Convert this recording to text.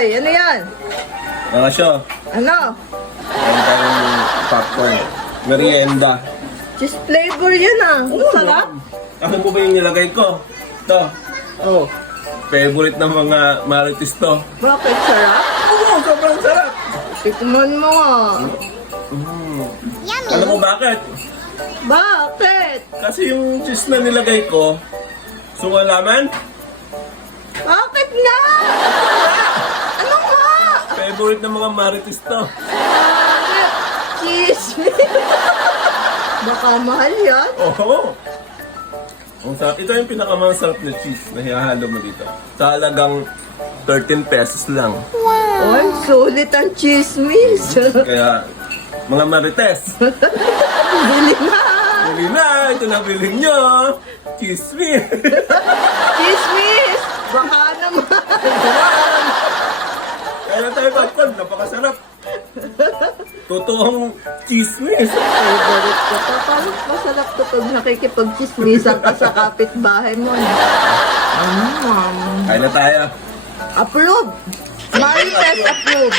boy, ano yan? Mga siya. Ano? Meron tayong popcorn. Merienda. Cheese flavor yan ah. Ang sarap. Ano po ba yung nilagay ko? Ito. Oh. Favorite ng mga marites to. Bakit sarap? Oo, sobrang sarap. Tikman mo ah. Alam mo bakit? Bakit? Kasi yung cheese na nilagay ko, sungalaman, Bakit nga? Ano nga? favorite ng mga marites to. Bakit? Cheese. Baka mahal yan. Oo. Ang sarap. Ito yung pinakamasarap na cheese na hihalo mo dito. Sa halagang 13 pesos lang. Oh, ang sulit ang chismis. Kaya, mga marites, Bili na. bili na. Ito na bilhin nyo. Cheese me. Chismis. Baka naman. Kaya na tayo popcorn. Napakasarap. Totoong chismis. Favorite ko pa. Paano masarap to pag nakikipag-chismisan ka sa kapitbahay mo? Kaya na tayo. Approve. Marites approve.